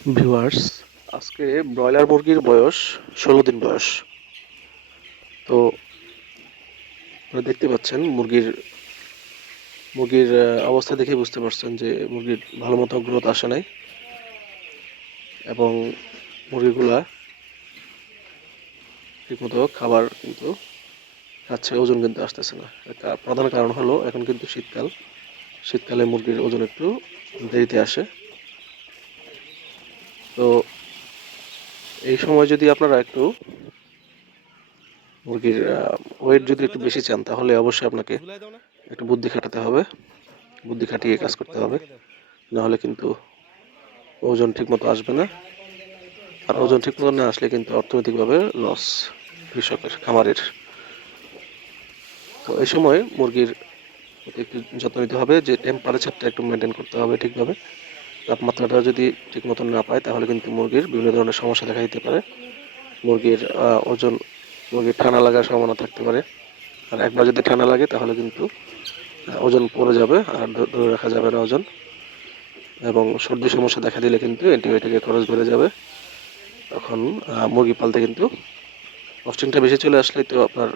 Viewers আজকে broiler মুরগির বয়স ষোলো দিন বয়স। তো দেখতে পাচ্ছেন মুরগির মুরগির অবস্থা দেখে বুঝতে পারছেন যে মুরগির ভালো মতো গ্রোথ আসে নাই। এবং মুরগিগুলা ঠিকমতো খাবার কিন্তু খাচ্ছে, ওজন কিন্তু আসতেছে না। প্রধান কারণ হলো এখন কিন্তু শীতকাল। শীতকালে মুরগির ওজন একটু দেরিতে আসে। তো এই সময় যদি আপনারা একটু মুরগির ওয়েট যদি একটু বেশি চান, তাহলে অবশ্যই আপনাকে একটু বুদ্ধি খাটাতে হবে। বুদ্ধি খাটিয়ে কাজ করতে হবে। নাহলে কিন্তু ওজন ঠিক মতো আসবে না। আর ওজন ঠিক মতো না আসলে কিন্তু অর্থনৈতিকভাবে লস কৃষকের খামারের। তো এই সময় মুরগির একটু যত্ন নিতে হবে, যে টেম্পারেচারটা একটু মেনটেন করতে হবে ঠিকভাবে। তাপমাত্রাটা যদি ঠিক মতন না পায়, তাহলে কিন্তু মুরগির বিভিন্ন ধরনের সমস্যা দেখা দিতে পারে। মুরগির ওজন, মুরগির ঠান্ডা লাগার সম্ভাবনা থাকতে পারে। আর একবার যদি ঠান্ডা লাগে, তাহলে কিন্তু ওজন পড়ে যাবে আর ধরে রাখা যাবে না ওজন। এবং সর্দি সমস্যা দেখা দিলে কিন্তু অ্যান্টিবায়োটিকের খরচ বেড়ে যাবে। তখন মুরগি পালতে কিন্তু কস্টিংটা বেশি চলে আসলে তো আপনার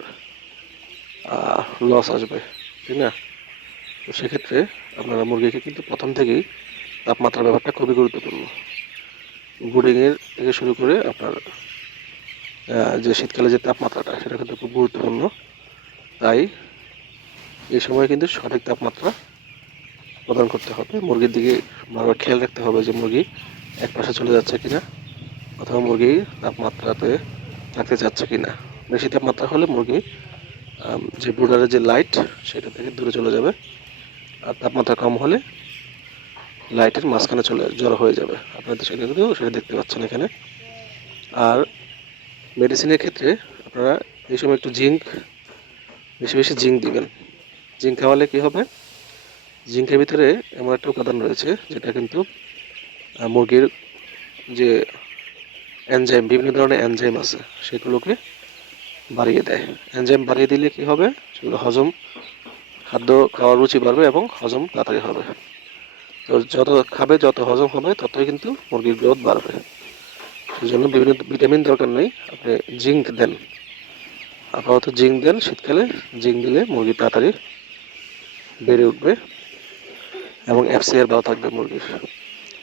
লস আসবে ঠিক না? তো সেক্ষেত্রে আপনারা মুরগিকে কিন্তু প্রথম থেকেই তাপমাত্রার ব্যাপারটা খুবই গুরুত্বপূর্ণ। ব্রুডিংয়ের থেকে শুরু করে আপনার যে শীতকালে যে তাপমাত্রাটা, সেটা কিন্তু খুব গুরুত্বপূর্ণ। তাই এই সময় কিন্তু সঠিক তাপমাত্রা প্রদান করতে হবে। মুরগির দিকে বারবার খেয়াল রাখতে হবে যে মুরগি এক পাশে চলে যাচ্ছে কিনা, অথবা মুরগি তাপমাত্রাতে থাকতে চাচ্ছে কিনা। বেশি তাপমাত্রা হলে মুরগি যে ব্রুডারের যে লাইট সেটা থেকে দূরে চলে যাবে। আর তাপমাত্রা কম হলে লাইটের মাঝখানে চলে জড়ো হয়ে যাবে। আপনাদের সেটা কিন্তু সেটা দেখতে পাচ্ছেন এখানে। আর মেডিসিনের ক্ষেত্রে আপনারা এই সময় একটু জিঙ্ক বেশি বেশি জিঙ্ক দিবেন। জিঙ্ক খাওয়ালে কী হবে? জিঙ্কের ভিতরে এমন একটা উপাদান রয়েছে, যেটা কিন্তু মুরগির যে এনজাইম বিভিন্ন ধরনের এনজাইম আছে, সেগুলোকে বাড়িয়ে দেয়। এনজাইম বাড়িয়ে দিলে কি হবে? সেগুলো হজম খাদ্য খাওয়ার রুচি বাড়বে এবং হজম তাড়াতাড়ি হবে। যত খাবে যত হজম হবে ততই কিন্তু মুরগির গ্রোথ বাড়বে। সেই জন্য বিভিন্ন ভিটামিন দরকার নেই। আপনি জিঙ্ক দেন। আপাতত জিঙ্ক দেন শীতকালে জিঙ্ক দিলে মুরগি তাড়াতাড়ি বেড়ে উঠবে এবং এফসিআর ভালো থাকবে মুরগির।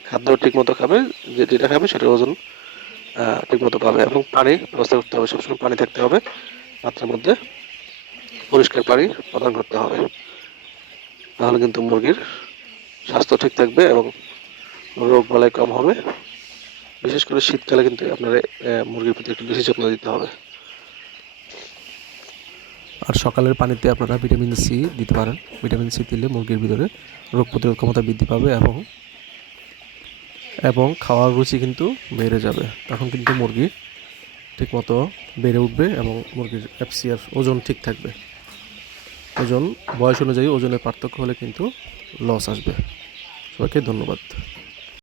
খাদ্য ঠিক মতো খাবে যে যেটা খাবে সেটা ওজন আহ, ঠিক মতো পাবে এবং পানি ব্যবস্থা করতে হবে। সবসময় পানি থাকতে হবে। পাত্রের মধ্যে পরিষ্কার পানি প্রদান করতে হবে। তাহলে কিন্তু মুরগির স্বাস্থ্য ঠিক থাকবে এবং রোগ বালাই কম হবে। বিশেষ করে শীতকালে কিন্তু আপনার মুরগির প্রতি একটু বেশি যত্ন দিতে হবে। আর সকালের পানিতে আপনারা ভিটামিন সি দিতে পারেন। ভিটামিন সি দিলে মুরগির ভিতরে রোগ প্রতিরোধ ক্ষমতা বৃদ্ধি পাবে এবং এবং খাওয়ার রুচি কিন্তু বেড়ে যাবে। তখন কিন্তু মুরগি ঠিকমতো বেড়ে উঠবে এবং মুরগির এফসিআর ওজন ঠিক থাকবে। ওজন, বয়স অনুযায়ী ওজনের পার্থক্য হলে কিন্তু লস আসবে। সবাইকে ধন্যবাদ।